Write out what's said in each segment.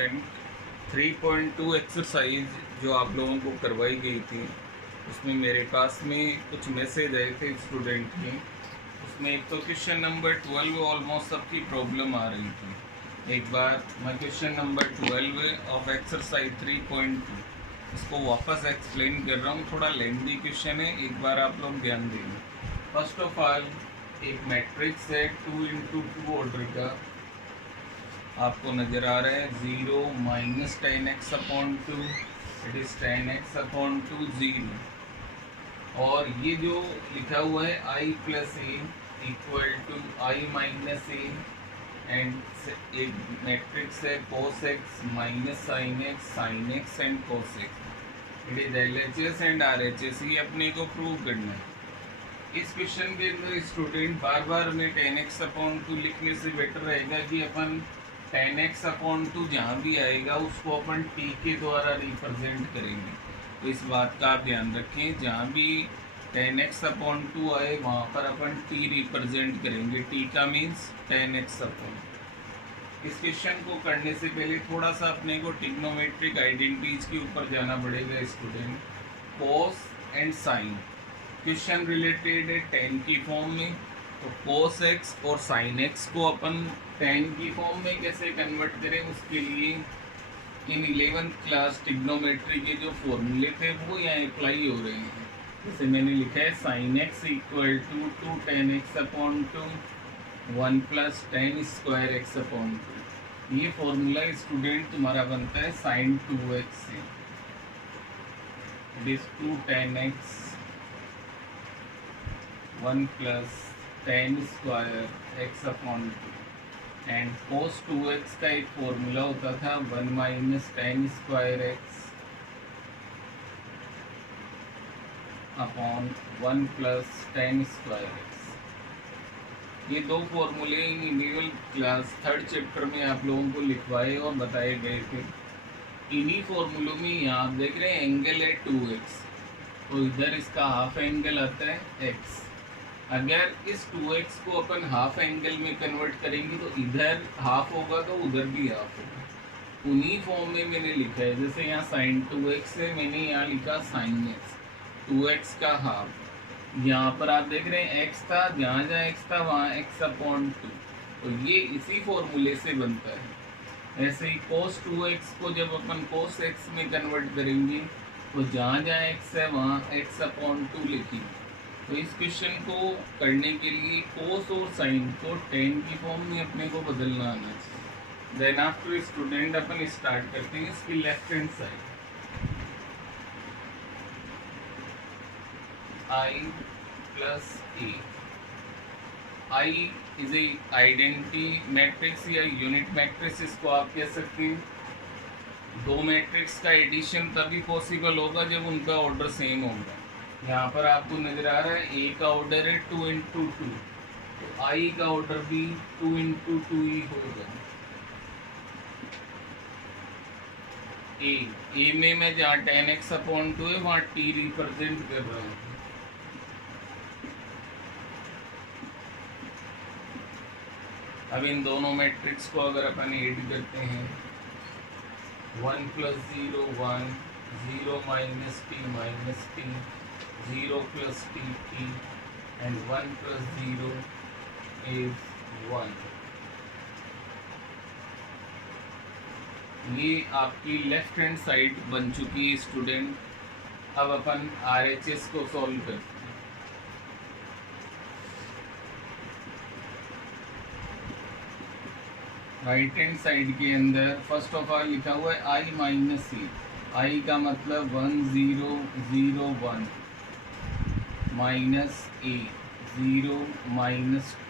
Student 3.2 exercise जो आप लोगों को करवाई गई थी, उसमें मेरे पास में कुछ मैसेज आए थे स्टूडेंट के। उसमें एक तो क्वेश्चन नंबर 12 ऑलमोस्ट सबकी प्रॉब्लम आ रही थी। एक बार मैं क्वेश्चन नंबर 12 ऑफ एक्सरसाइज 3.2 इसको वापस एक्सप्लेन कर रहा हूँ। थोड़ा लेंथी क्वेश्चन है, एक बार आप लोग ध्यान देंगे। फर्स्ट ऑफ ऑल एक मैट्रिक्स है 2 × 2 ऑर्डर का, आपको नज़र आ रहा है 0 minus 10x/2 it is 10x/2 0। और ये जो लिखा हुआ है i + a equal to i - a and एक मैट्रिक्स है cos x minus sin x and cos x, it is LHS and RHS। ये अपने को प्रूव करना है। इस क्वेश्चन के अंदर स्टूडेंट बार बार हमें 10x/2 लिखने से बेटर रहेगा कि अपन 10x/2 जहाँ भी आएगा उसको अपन t के द्वारा रिप्रेजेंट करेंगे। तो इस बात का आप ध्यान रखें, जहाँ भी 10x/2 आए वहाँ पर अपन t रिप्रेजेंट करेंगे। t का मीन्स 10x/2। इस क्वेश्चन को करने से पहले थोड़ा सा अपने को ट्रिग्नोमेट्रिक आइडेंटिटीज के ऊपर जाना पड़ेगा student. cos and sin question related है tan की फॉर्म में, तो cos x और sin x को अपन tan की फॉर्म में कैसे कन्वर्ट करें, उसके लिए इन 11th क्लास ट्रिग्नोमेट्री के जो फॉर्मूले थे वो यहाँ अप्लाई हो रहे हैं। जैसे मैंने लिखा है sin x equal to 2 tan x/2 1 + tan² x/2। ये फॉर्मूला स्टूडेंट तुम्हारा बनता है sin 2x से, it is 2 tan x 1 + tan² x/2 and cos 2x का एक फॉर्मूला होता था 1 - tan² x upon 1 + tan² x। ये दो फॉर्मूले इन क्लास 3rd चैप्टर में आप लोगों को लिखवाए और बताए गए थे। इन्हीं फॉर्मूलों में यहाँ आप देख रहे हैं एंगल है 2x, तो इधर इसका हाफ एंगल आता है x। अगर इस 2x को अपन हाफ एंगल में कन्वर्ट करेंगे तो इधर हाफ होगा तो उधर भी हाफ होगा। उन्हीं फॉर्म में मैंने लिखा है, जैसे यहाँ sin 2x है, मैंने यहाँ लिखा sin x, 2x का हाफ। यहाँ पर आप देख रहे हैं x था, जहाँ जहाँ x था वहाँ x/2, तो ये इसी फॉर्मूले से बनता है। ऐसे ही cos 2x को जब अपन cos x में कन्वर्ट करेंगे तो जहाँ जहाँ x है वहाँ x/2 लिखेंगे। तो इस क्वेश्चन को करने के लिए cos और sin को tan की फॉर्म में अपने को बदलना आना चाहिए। देन आफ्टर स्टूडेंट अपन स्टार्ट करते हैं इसकी left hand side. I + a, I is a identity matrix या यूनिट मैट्रिक्स, इसको आप कह सकते हैं। दो मैट्रिक्स का एडिशन तभी पॉसिबल होगा जब उनका ऑर्डर सेम होगा। यहाँ पर आपको नजर आ रहा है a का ऑर्डर है 2 × 2, तो I का ऑर्डर भी 2 × 2 ही होगा। a में मैं जहाँ 10x/2 है वहाँ t रिप्रेजेंट कर रहा हूँ। अब इन दोनों मैट्रिक्स को अगर अपन ऐड करते हैं 1 + 0 1 0 - t - t 0 + t and 1 + 0 is 1। ये आपकी लेफ्ट हैंड साइड बन चुकी है स्टूडेंट। अब अपन RHS को सॉल्व करते हैं। राइट हैंड साइड के अंदर फर्स्ट ऑफ ऑल लिखा हुआ है i - a, i का मतलब 1 0 0 1 माइनस a 0 -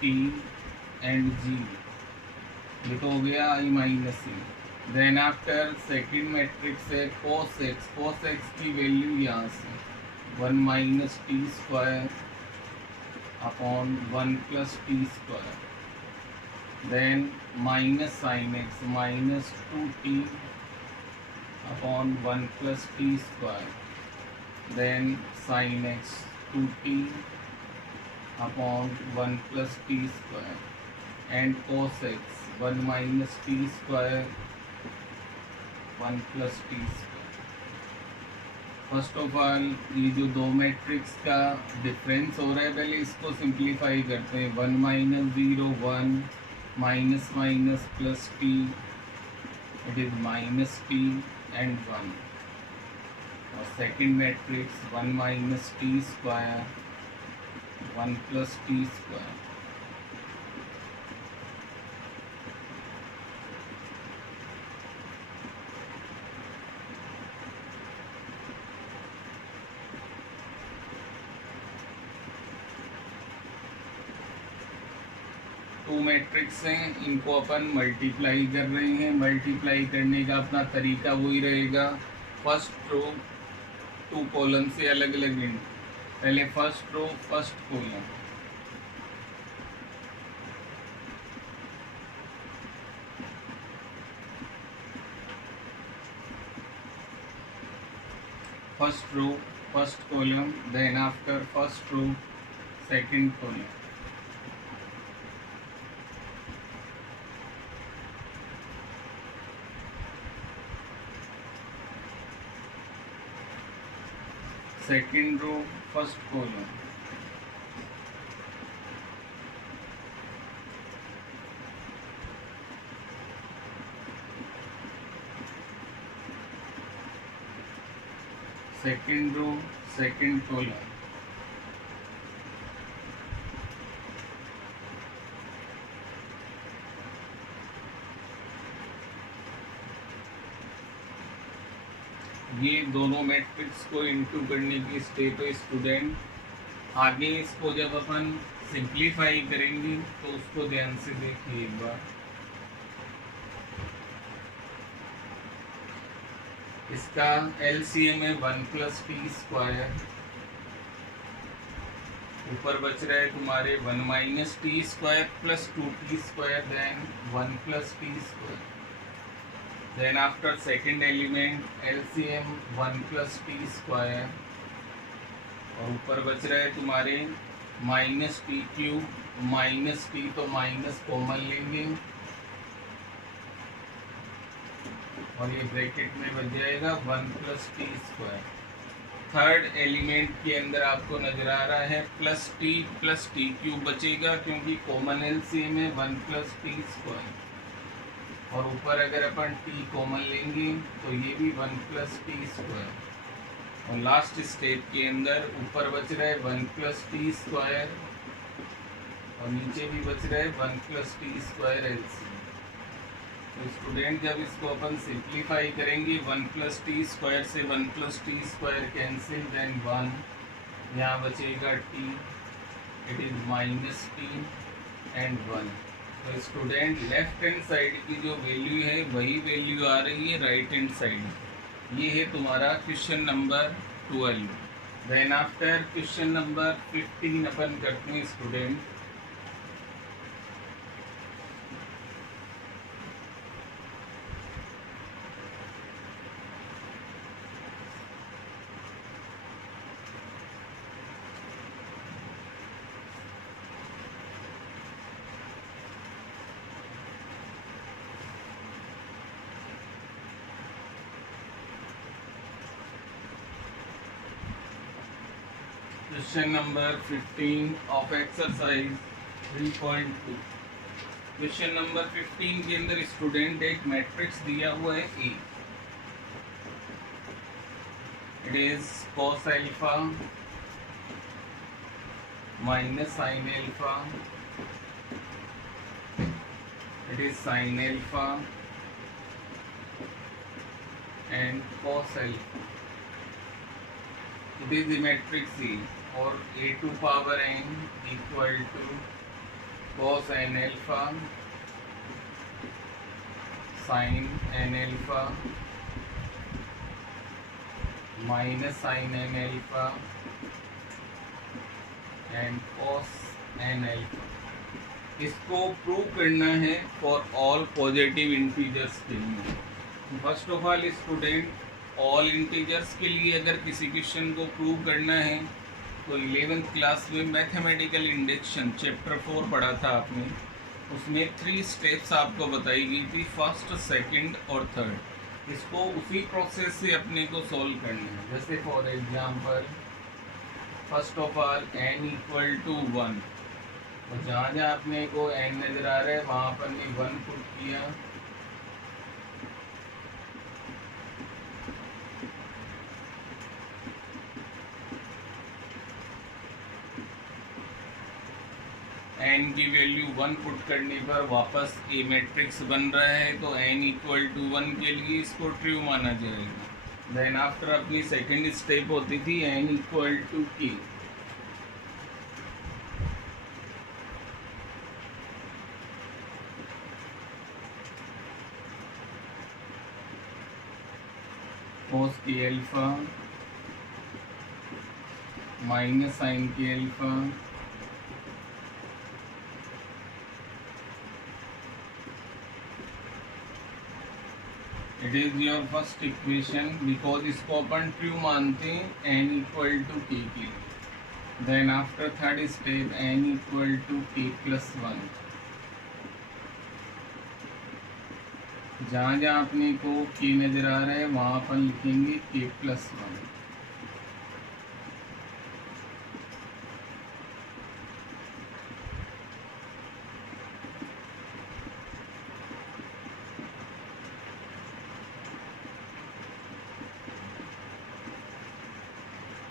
t एंड 0, ये तो हो गया i - a। Then after second matrix है cos x की वैल्यू यहाँ से 1 - t² upon 1 + t², then minus sin x -2t upon 1 + t², then sin x 2t upon 1 + t² and cos x 1 minus t square 1 plus t square. First of all ये जो दो matrix का difference हो रहा है पहले इसको सिंप्लीफाई करते हैं। 1 minus 0 1 minus minus plus t, it is minus t and 1। और second matrix 1 minus t square 1 plus t square. Two matrix हैं, इनको अपन मल्टीप्लाई कर रहे हैं। मल्टीप्लाई करने का अपना तरीका वही रहेगा। फर्स्ट रो टू कॉलम से अलग अलग इन, पहले first row first column, first row first column, then after first row second column. Second row first column, second row second column, ये दोनों मैट्रिक्स को इनटू करने की स्टेप है स्टूडेंट। आगे इसको जब अपन सिंप्लीफाई करेंगे तो उसको ध्यान से देखिए एक बार। इसका एलसीएम है 1 प्लस टी स्क्वायर, ऊपर बच रहा है तुम्हारे 1 minus t square plus 2t square then 1 plus t square. Then after second element LCM 1 plus t square, और ऊपर बच रहा है तुम्हारे minus t cube, minus t तो माइनस कॉमन लेंगे और ये ब्रैकेट में बच जाएगा 1 plus t square. Third element के अंदर आपको नजर आ रहा है प्लस टी क्यूब बचेगा क्योंकि कॉमन एलसीएम है 1 प्लस टी स्क्वायर, और ऊपर अगर अपन टी कॉमन लेंगे तो ये भी 1 प्लस टी स्क्वायर। और लास्ट स्टेप के अंदर ऊपर बच रहा है 1 प्लस टी स्क्वायर और नीचे भी बच रहा है 1 प्लस टी स्क्वायर एलसीएम। तो स्टूडेंट जब इसको अपन सिंप्लीफाई करेंगे 1 प्लस टी स्क्वायर से 1 plus t square cancel, then 1, यहाँ बचेगा t, it is minus t and 1। तो स्टूडेंट लेफ्ट हैंड साइड की जो वैल्यू है वही वैल्यू आ रही है राइट हैंड साइड। ये है तुम्हारा question number 12। Then after question number 15 अपन करते हैं student. Question number 15 of exercise 3.2। Question number 15 के अंदर स्टूडेंट एक मैट्रिक्स दिया हुआ है A, it is cos alpha minus sine alpha, it is sine alpha and cos alpha. It is the matrix A और a to power n equal to cos n alpha sin n alpha minus sin n alpha and cos n alpha. इसको prove करना है for all positive integers के लिए। First of all student all integers के लिए अगर किसी question को प्रूव करना है तो 11th क्लास में मैथमेटिकल इंडक्शन चैप्टर 4 पढ़ा था आपने, उसमें 3 स्टेप्स आपको बताई गई थी, फर्स्ट, सेकंड और थर्ड। इसको उसी प्रोसेस से अपने को सॉल्व करना है। जैसे for example first of all n equal to 1, और जहाँ जहाँ अपने को n नज़र आ रहा है वहाँ पर ने 1 पुट किया। n की वैल्यू 1 पुट करने पर वापस ए मैट्रिक्स बन रहा है, तो n इक्वल टू 1 के लिए इसको ट्रू माना जाएगा। देन आफ्टर अपनी सेकेंड स्टेप होती थी n equal to k। cos k alpha minus sine k alpha it is your first equation, because इसको अपन ट्रू मानते हैं n इक्वल टू k के लिए। Then after third step n equal to k plus 1, जहाँ जहाँ अपने को k नज़र आ रहा है वहाँ पर लिखेंगे k plus 1।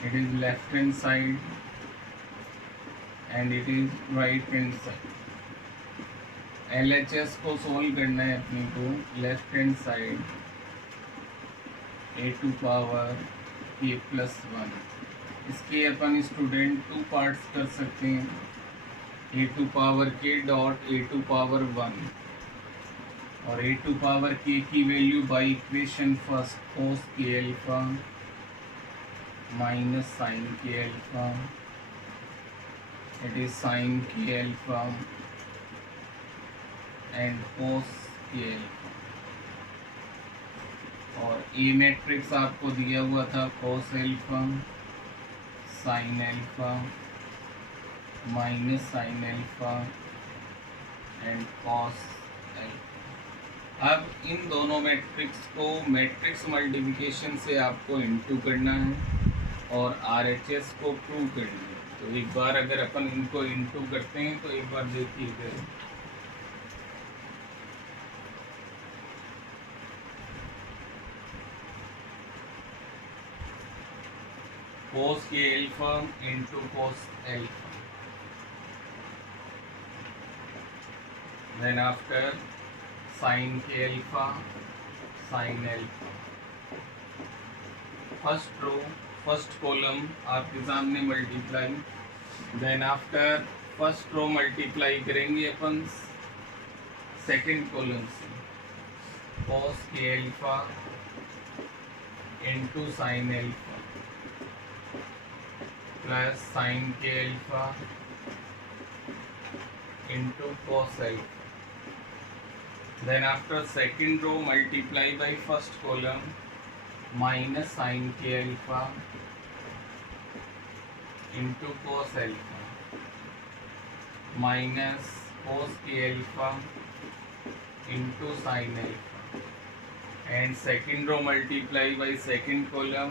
It is left hand side and it is right hand side। LHS को सोल्व करना है अपने को। Left hand side a to power k plus 1, इसके अपन स्टूडेंट 2 पार्ट्स कर सकते हैं, a to power k dot a to power 1, और a टू पावर k की value by equation first cos k alpha minus sine k alpha, it is sine k alpha and cos k alpha. और a matrix आपको दिया हुआ था cos alpha sine alpha minus sine alpha and cos alpha. अब इन दोनों matrix को matrix multiplication से आपको इनटू करना है और RHS को प्रूव करना है। तो एक बार अगर अपन इनको इनटू करते हैं तो एक बार देखिए, cos k alpha into cos alpha, then after sin k alpha sin alpha. First row first column आपके सामने multiply, then after first row multiply करेंगे अपन सेकंड कॉलम से, cos k alpha into sin alpha plus sin k alpha into cos alpha. Then after second row multiply by first column minus sin k alpha into cos alpha minus cos k alpha into sin alpha, and second row multiply by second column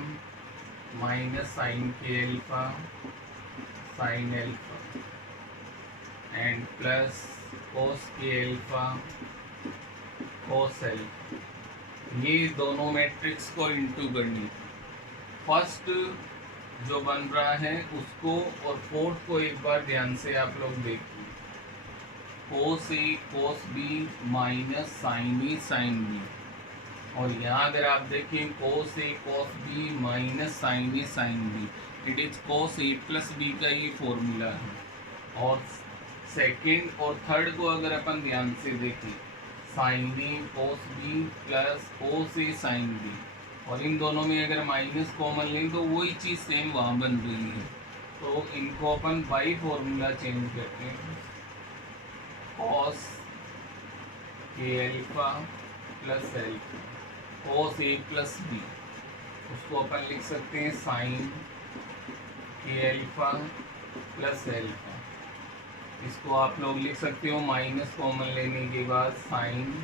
minus sin k alpha sin alpha and plus cos k alpha cos alpha. ये दोनों matrix को into करनी। First जो बन रहा है उसको और फोर्थ को एक बार ध्यान से आप लोग देखिए, cos a cos b minus sin a sin b, और यहाँ अगर आप देखें cos a cos b minus sin a sin b, it is cos a plus b का ये फॉर्मूला है। और सेकंड और थर्ड को अगर अपन ध्यान से देखें, sin a cos b plus cos a sin b, और इन दोनों में अगर माइनस कॉमन लें तो वही चीज़ सेम वहाँ बन रही है। तो इनको अपन बाई फॉर्मूला चेंज करते हैं, cos k alpha plus alpha cos a plus b, उसको अपन लिख सकते हैं sin k alpha plus alpha इसको आप लोग लिख सकते हो माइनस कॉमन लेने के बाद sine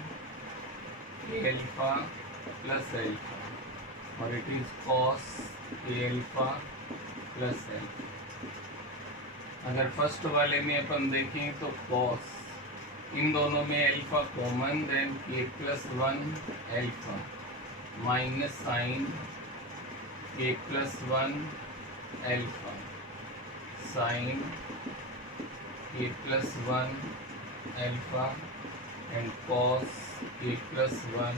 a alpha plus alpha और it is cos a alpha plus alpha. अगर फर्स्ट वाले में अपन देखें तो कॉस, इन दोनों में alpha common, then a plus one alpha minus sine a plus one alpha sine a plus one alpha and cos a plus one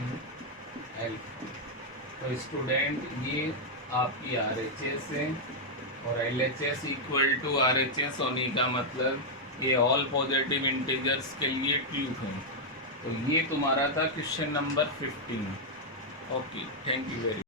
alpha. तो स्टूडेंट ये आपकी RHS है और LHS इक्वल टू RHS होने का मतलब ये ऑल पॉजिटिव इंटीजर्स के लिए ट्रू है। तो ये तुम्हारा था question number 15। Okay, thank you very